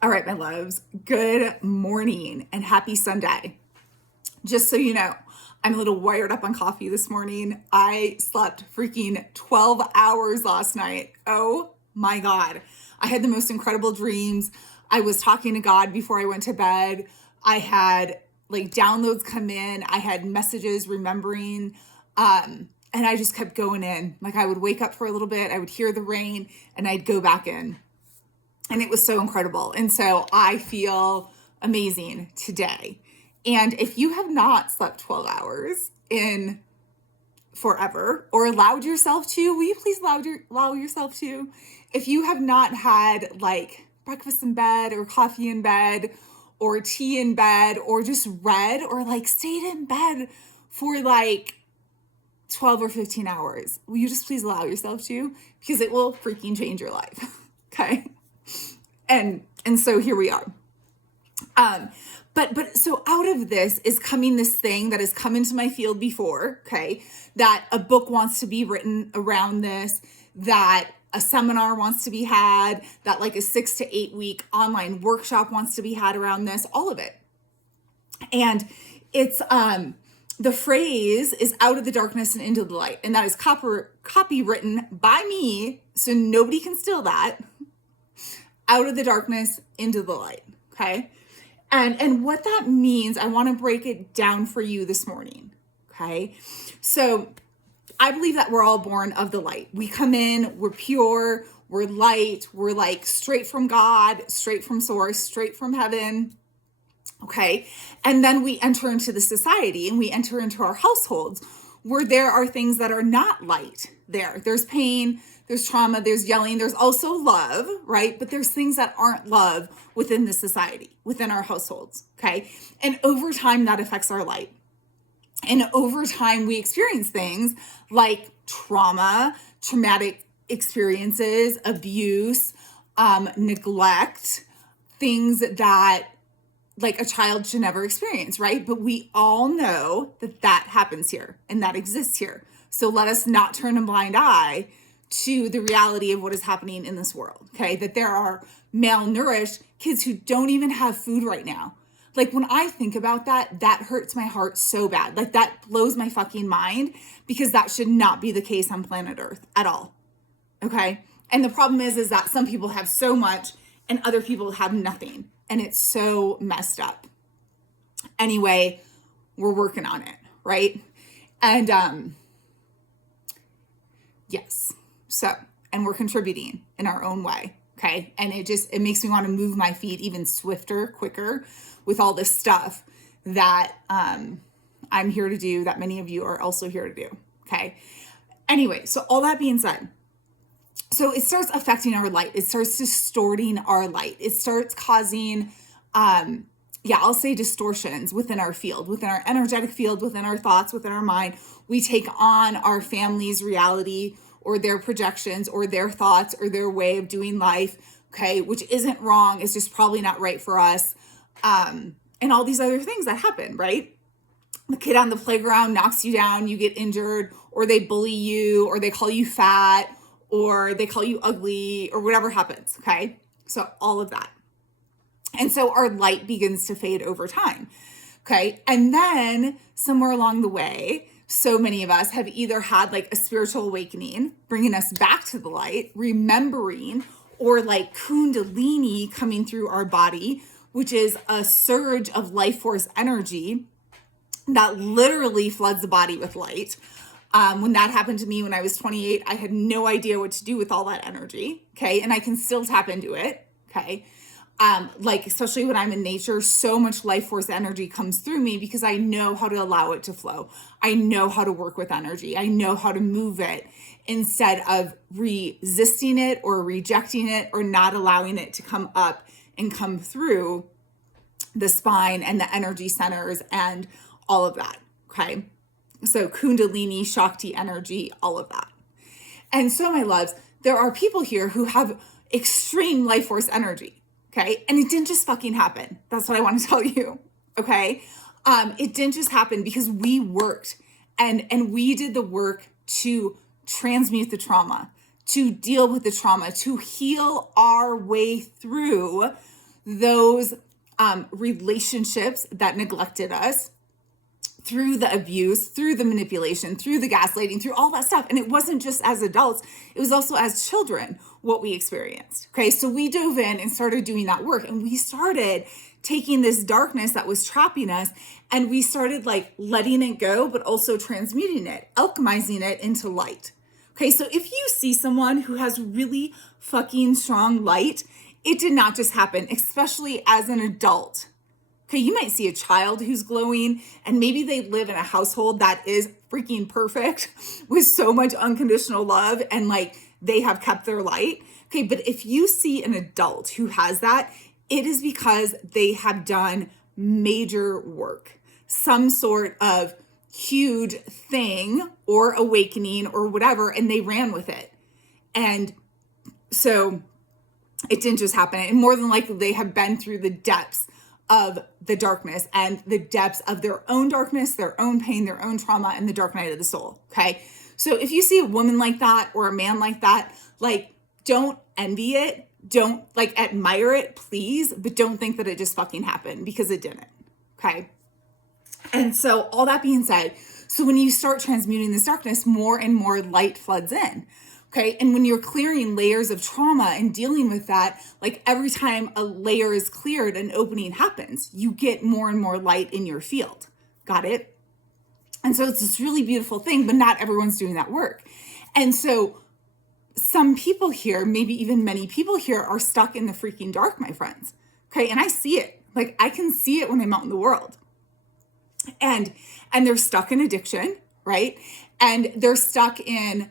All right, my loves, good morning and happy Sunday. Just so you know, I'm a little wired up on coffee this morning. I slept freaking 12 hours last night. Oh my God. I had the most incredible dreams. I was talking to God before I went to bed. I had like downloads come in. I had messages remembering. And I just kept going in. Like I would wake up for a little bit, I would hear the rain, and I'd go back in. And it was so incredible. And so I feel amazing today. And if you have not slept 12 hours in forever or allowed yourself to, will you please allow yourself to? If you have not had like breakfast in bed or coffee in bed or tea in bed or just read or like stayed in bed for like 12 or 15 hours, will you just please allow yourself to? Because it will freaking change your life. Okay. And so here we are. But so out of this is coming this thing that has come into my field before, okay, that a book wants to be written around this, that a seminar wants to be had, that like a 6 to 8 week online workshop wants to be had around this, all of it. And it's, the phrase is out of the darkness and into the light. And that is copywritten by me. So nobody can steal that. Out of the darkness into the light. Okay. And what that means, I want to break it down for you this morning. Okay. So I believe that we're all born of the light. We come in, we're pure, we're light, we're like straight from God, straight from source, straight from heaven. Okay. And then we enter into the society and we enter into our households where there are things that are not light there. There's pain, there's trauma, there's yelling, there's also love, right? But there's things that aren't love within the society, within our households, okay? And over time, that affects our light. And over time, we experience things like trauma, traumatic experiences, abuse, neglect, things that like a child should never experience, right? But we all know that that happens here and that exists here. So let us not turn a blind eye to the reality of what is happening in this world, okay? That there are malnourished kids who don't even have food right now. Like when I think about that, that hurts my heart so bad. Like that blows my fucking mind because that should not be the case on planet Earth at all, okay? And the problem is that some people have so much and other people have nothing. And it's so messed up. Anyway, we're working on it, right? And yes. So, and we're contributing in our own way, okay? And it makes me want to move my feet even swifter, quicker with all this stuff that I'm here to do, that many of you are also here to do, okay? Anyway, so all that being said, so it starts affecting our light. It starts distorting our light. It starts causing, I'll say distortions within our field, within our energetic field, within our thoughts, within our mind. We take on our family's reality or their projections or their thoughts or their way of doing life, okay, which isn't wrong. It's just probably not right for us. And all these other things that happen, right? The kid on the playground knocks you down, you get injured, or they bully you, or they call you fat, or they call you ugly, or whatever happens, okay? So all of that. And so our light begins to fade over time, okay? And then somewhere along the way, so many of us have either had like a spiritual awakening, bringing us back to the light, remembering, or like kundalini coming through our body, which is a surge of life force energy that literally floods the body with light. When that happened to me when I was 28, I had no idea what to do with all that energy, okay? And I can still tap into it, okay? Like, especially when I'm in nature, so much life force energy comes through me because I know how to allow it to flow. I know how to work with energy. I know how to move it instead of resisting it or rejecting it or not allowing it to come up and come through the spine and the energy centers and all of that, okay? So Kundalini, Shakti energy, all of that. And so, my loves, there are people here who have extreme life force energy, okay? And it didn't just fucking happen. That's what I want to tell you, okay? It didn't just happen because we worked and we did the work to transmute the trauma, to deal with the trauma, to heal our way through those relationships that neglected us, through the abuse, through the manipulation, through the gaslighting, through all that stuff. And it wasn't just as adults, it was also as children what we experienced. Okay, so we dove in and started doing that work, and we started taking this darkness that was trapping us, and we started like letting it go, but also transmuting it, alchemizing it into light. Okay, so if you see someone who has really fucking strong light, it did not just happen, especially as an adult. Okay, you might see a child who's glowing, and maybe they live in a household that is freaking perfect with so much unconditional love, and like they have kept their light. Okay, but if you see an adult who has that, it is because they have done major work, some sort of huge thing or awakening or whatever, and they ran with it. And so it didn't just happen. And more than likely, they have been through the depths of the darkness and the depths of their own darkness, their own pain, their own trauma, and the dark night of the soul. Okay. So if you see a woman like that or a man like that, like, don't envy it. Don't like admire it, please, but don't think that it just fucking happened, because it didn't. Okay. And so all that being said, so when you start transmuting this darkness, more and more light floods in. Okay. And when you're clearing layers of trauma and dealing with that, like every time a layer is cleared, an opening happens. You get more and more light in your field. Got it? And so it's this really beautiful thing, but not everyone's doing that work. And so some people here, maybe even many people here, are stuck in the freaking dark, my friends. Okay. And I see it. Like I can see it when I'm out in the world. And they're stuck in addiction, right? And they're stuck in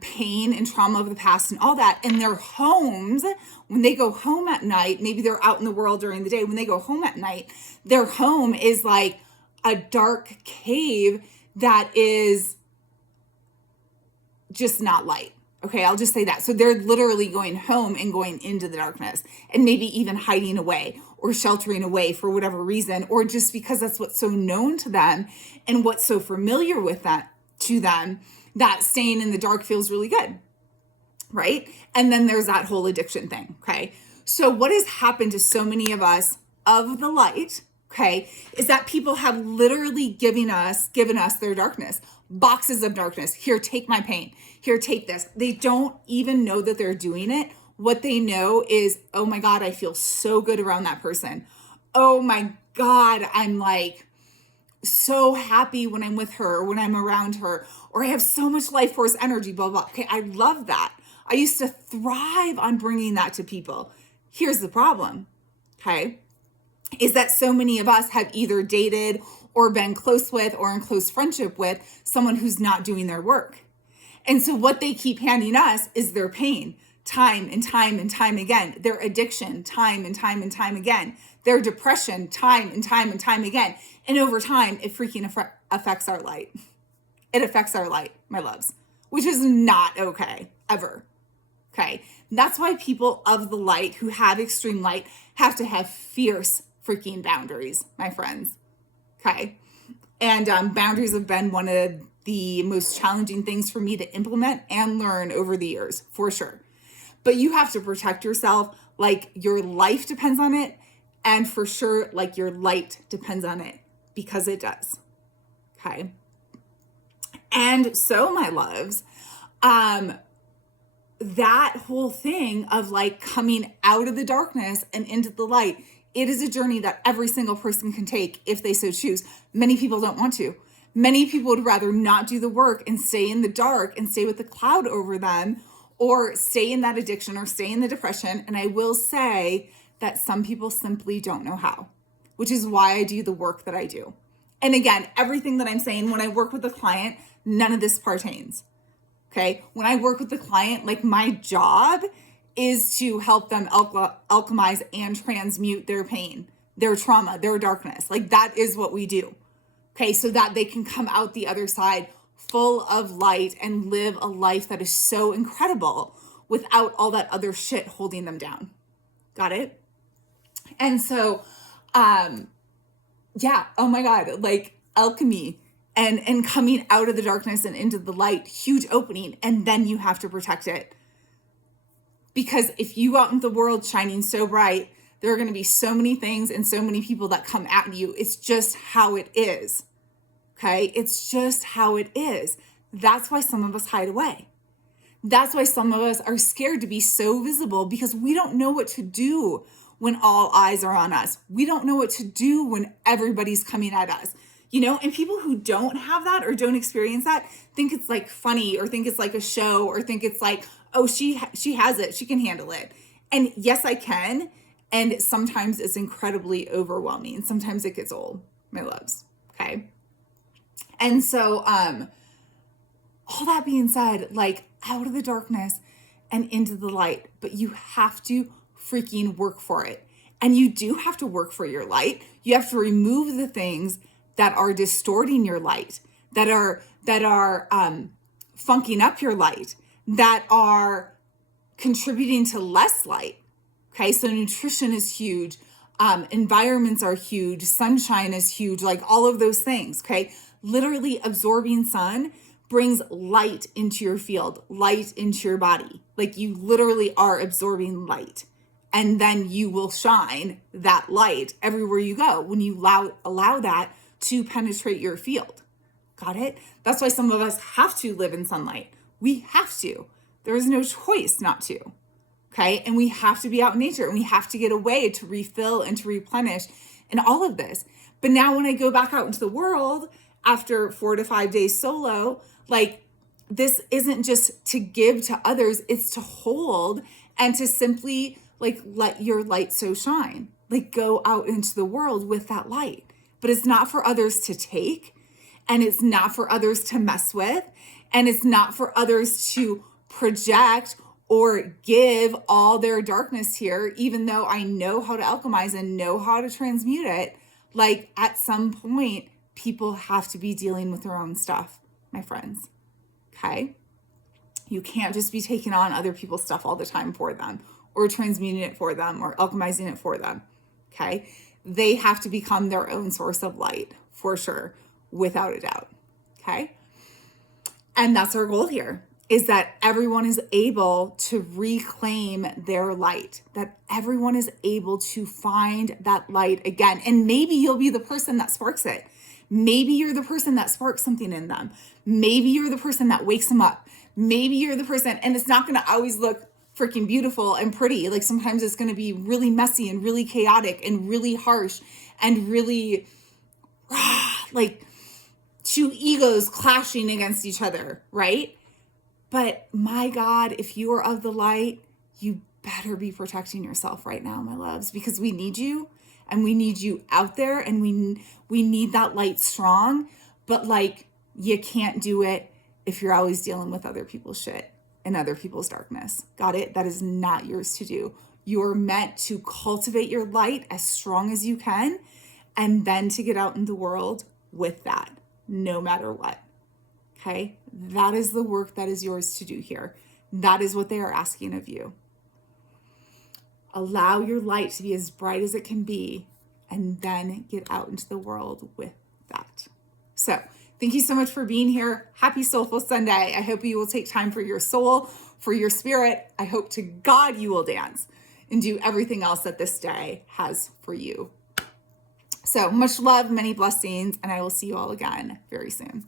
pain and trauma of the past and all that. And their homes, when they go home at night, maybe they're out in the world during the day. When they go home at night, their home is like a dark cave that is just not light. Okay, I'll just say that. So they're literally going home and going into the darkness, and maybe even hiding away or sheltering away for whatever reason, or just because that's what's so known to them and what's so familiar with that to them, that staying in the dark feels really good, right? And then there's that whole addiction thing, okay? So what has happened to so many of us of the light, okay, is that people have literally given us their darkness, boxes of darkness. Here, take my pain. Here, take this. They don't even know that they're doing it. What they know is, oh my God, I feel so good around that person. Oh my God, I'm like so happy when I'm with her or when I'm around her, or I have so much life force energy, blah, blah. Okay, I love that. I used to thrive on bringing that to people. Here's the problem, okay, is that so many of us have either dated or been close with or in close friendship with someone who's not doing their work. And so what they keep handing us is their pain, time and time and time again, their addiction, time and time and time again, their depression, time and time and time again. And over time, it freaking affects our light. It affects our light, my loves, which is not okay, ever. Okay. And that's why people of the light who have extreme light have to have fierce freaking boundaries, my friends. Okay. And boundaries have been one of the most challenging things for me to implement and learn over the years, for sure. But you have to protect yourself like your life depends on it. And for sure, like your light depends on it, because it does. Okay. And so, my loves, that whole thing of like coming out of the darkness and into the light, it is a journey that every single person can take if they so choose. Many people don't want to. Many people would rather not do the work and stay in the dark and stay with the cloud over them, or stay in that addiction or stay in the depression. And I will say that some people simply don't know how, which is why I do the work that I do. And again, everything that I'm saying, when I work with a client, none of this pertains. Okay. When I work with the client, like my job is to help them alchemize and transmute their pain, their trauma, their darkness. Like that is what we do. Okay. So that they can come out the other side full of light and live a life that is so incredible without all that other shit holding them down. Got it? And so, yeah, oh my God, like alchemy and coming out of the darkness and into the light, huge opening. And then you have to protect it. Because if you out in the world shining so bright There are going to be so many things and so many people that come at you. It's just how it is. Okay? It's just how it is. That's why some of us hide away. That's why some of us are scared to be so visible, because we don't know what to do when all eyes are on us. We don't know what to do when everybody's coming at us. And people who don't have that or don't experience that think it's like funny, or think it's like a show, or think it's like, oh, she has it, she can handle it. And yes, I can. And sometimes it's incredibly overwhelming. Sometimes it gets old, my loves. Okay. And so, all that being said, like, out of the darkness and into the light, but you have to freaking work for it. And you do have to work for your light. You have to remove the things that are distorting your light, that are funking up your light, that are contributing to less light. Okay, so nutrition is huge. Environments are huge. Sunshine is huge. Like all of those things. Okay, literally absorbing sun brings light into your field, light into your body. Like you literally are absorbing light. And then you will shine that light everywhere you go when you allow that to penetrate your field. Got it? That's why some of us have to live in sunlight. We have to. There is no choice not to. Okay? And we have to be out in nature, and we have to get away to refill and to replenish and all of this. But now when I go back out into the world after 4 to 5 days solo, like this isn't just to give to others, it's to hold and to simply like let your light so shine. Like go out into the world with that light. But it's not for others to take, and it's not for others to mess with, and it's not for others to project or give all their darkness here, even though I know how to alchemize and know how to transmute it. Like at some point, people have to be dealing with their own stuff, my friends. Okay? You can't just be taking on other people's stuff all the time for them, or transmuting it for them, or alchemizing it for them. Okay? They have to become their own source of light, for sure, without a doubt. Okay? And that's our goal here, is that everyone is able to reclaim their light, that everyone is able to find that light again. And maybe you'll be the person that sparks it. Maybe you're the person that sparks something in them. Maybe you're the person that wakes them up. Maybe you're the person, and it's not going to always look freaking beautiful and pretty. Like sometimes it's going to be really messy and really chaotic and really harsh and really like two egos clashing against each other, right? But my God, if you are of the light, you better be protecting yourself right now, my loves, because we need you, and we need you out there, and we need that light strong. But like, you can't do it if you're always dealing with other people's shit and other people's darkness. Got it? That is not yours to do. You're meant to cultivate your light as strong as you can, and then to get out in the world with that, no matter what. Okay? That is the work that is yours to do here. That is what they are asking of you. Allow your light to be as bright as it can be, and then get out into the world with that. So, thank you so much for being here. Happy Soulful Sunday. I hope you will take time for your soul, for your spirit. I hope to God you will dance and do everything else that this day has for you. So much love, many blessings, and I will see you all again very soon.